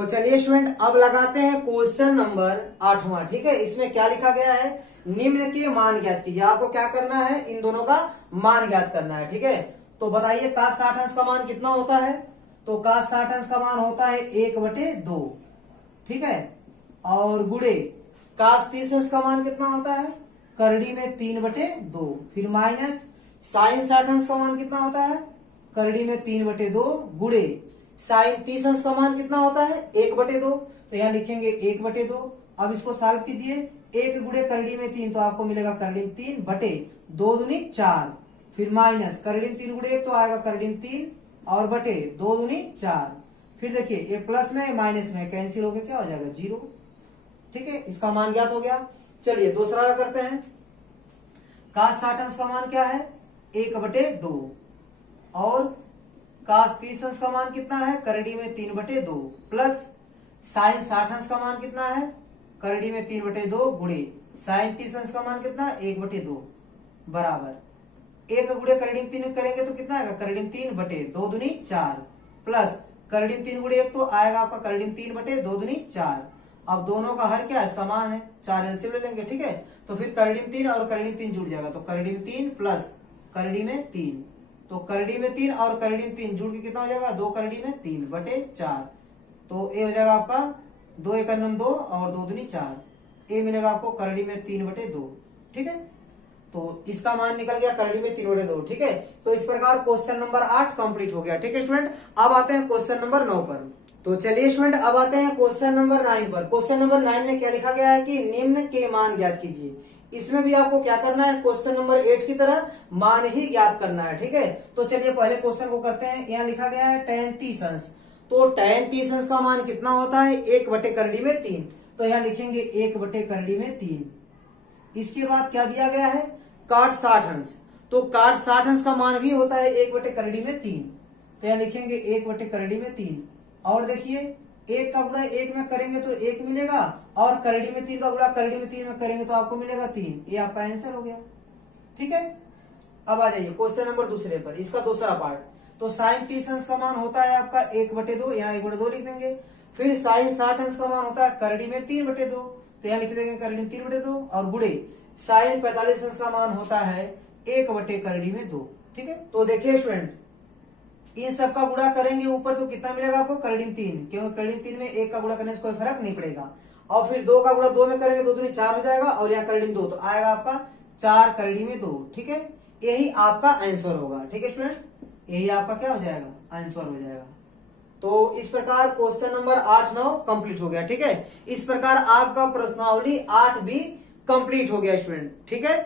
तो चलिए स्टूडेंट अब लगाते हैं क्वेश्चन नंबर 8वां। ठीक है, इसमें क्या लिखा गया है, निम्न के मान ज्ञात कीजिए। आपको क्या करना है, इन दोनों का मान ज्ञात करना है। ठीक है, तो बताइए cos 60 अंश का मान कितना होता है। तो cos 60 अंश का मान होता है 1/2। ठीक है, और गुणे cos 30 अंश का मान कितना होता है, करड़ी में 3/2। फिर माइनस sin 60 अंश का मान कितना होता है, करड़ी में 3/2 गुणे sin 30 अंश का मान कितना होता है 1/2। तो यहाँ लिखेंगे 1/2। अब इसको सॉल्व कीजिए, 1 गुणे करड़ी में 3 तो आपको मिलेगा करड़ी में 3 बटे 2 दूनी 4। फिर माइनस करड़ी में 3 गुणे 1 तो आएगा करड़ी में 3 और बटे 2 दूनी 4। फिर देखिए ये प्लस में माइनस में कैंसिल हो गया, क्या हो जाएगा 0। ठीक है, इसका मान ज्ञात हो गया। चलिए दूसरा वाला करते हैं। cos 60 अंश का मान क्या है 1/2 और cos 30 अंश का मान कितना है, करड़ी में 3/2 प्लस sin 60 अंश का मान कितना है, करड़ी में 3/2 गुणे sin 30 अंश का मान कितना है 1/2 बराबर 1 गुणे करड़ी में 3 करेंगे तो कितना आएगा, करड़ी में 3/2 दूनी 4 प्लस करड़ी में 3 गुणे 1 तो आएगा आपका करड़ी में 3/2 दूनी 4। अब दोनों का हर क्या है, समान है, 4 एलसीएम ले लेंगे। ठीक है, तो फिर करड़ी में 3 और करड़ी में 3 जुड़ जाएगा, तो करड़ी में 3 प्लस करड़ी में 3, तो करड़ी में 3 और करड़ी में 3 जुड़ के कितना हो जाएगा, 2 करड़ी में 3/4। तो ए हो जाएगा आपका 2 × 2 और 2 दूनी 4, ए मिलेगा आपको करड़ी में 3/2। ठीक है, तो इसका मान निकल गया करड़ी में 3/2। ठीक है, तो इस प्रकार क्वेश्चन नंबर 8 कंप्लीट हो गया। ठीक है स्टूडेंट, अब आते हैं क्वेश्चन नंबर 9 पर। तो चलिए स्टूडेंट अब आते हैं क्वेश्चन नंबर 9 पर। क्वेश्चन नंबर 9 में क्या लिखा गया है कि निम्न के मान ज्ञात कीजिए। इसमें भी आपको क्या करना है, क्वेश्चन नंबर 8 की तरह मान ही ज्ञात करना है। ठीक है, तो चलिए पहले क्वेश्चन को करते हैं। यहाँ लिखा गया है tan 30 अंश। तो tan 30 अंश का मान कितना होता है, 1/करड़ी में 3। तो यहाँ लिखेंगे 1/करड़ी में 3। इसके बाद क्या दिया गया है, cot 60 अंश। तो cot 60 अंश का मान भी होता है 1/करड़ी में 3। तो यहाँ लिखेंगे 1/करड़ी में 3। और देखिए 1 का गुणा 1 में करेंगे तो 1 मिलेगा, और करड़ी में 3 का गुणा करड़ी में 3 में करेंगे तो आपको मिलेगा 3। ये आपका आंसर हो गया। ठीक है, अब आ जाइए क्वेश्चन नंबर दूसरे पर, इसका दूसरा पार्ट। तो sin 30 अंश का मान होता है आपका 1/2, यहाँ 1/2 लिख देंगे। फिर sin 60 अंश का मान होता है करड़ी में 3/2, तो यहाँ लिख देंगे करड़ी में 3/2 और गुणे sin 45 अंश का मान होता है 1/करड़ी में 2। ठीक है, तो देखिए स्टूडेंट इन सब का गुणा करेंगे ऊपर तो कितना मिलेगा आपको, करड़ी में 3, क्योंकि करड़ी में 3 में 1 का गुणा करने से कोई फर्क नहीं पड़ेगा। और फिर 2 का गुणा 2 में करेंगे 2 दूनी 4 हो जाएगा, और यहाँ करड़ी में 2 तो आएगा आपका 4 करड़ी में 2। ठीक है, यही आपका आंसर होगा। ठीक है स्टूडेंट, यही आपका क्या हो जाएगा, आंसर हो जाएगा। तो इस प्रकार क्वेश्चन नंबर 8-9 कंप्लीट हो गया। ठीक है, इस प्रकार आपका प्रश्नावली 8 भी कंप्लीट हो गया स्टूडेंट। ठीक है।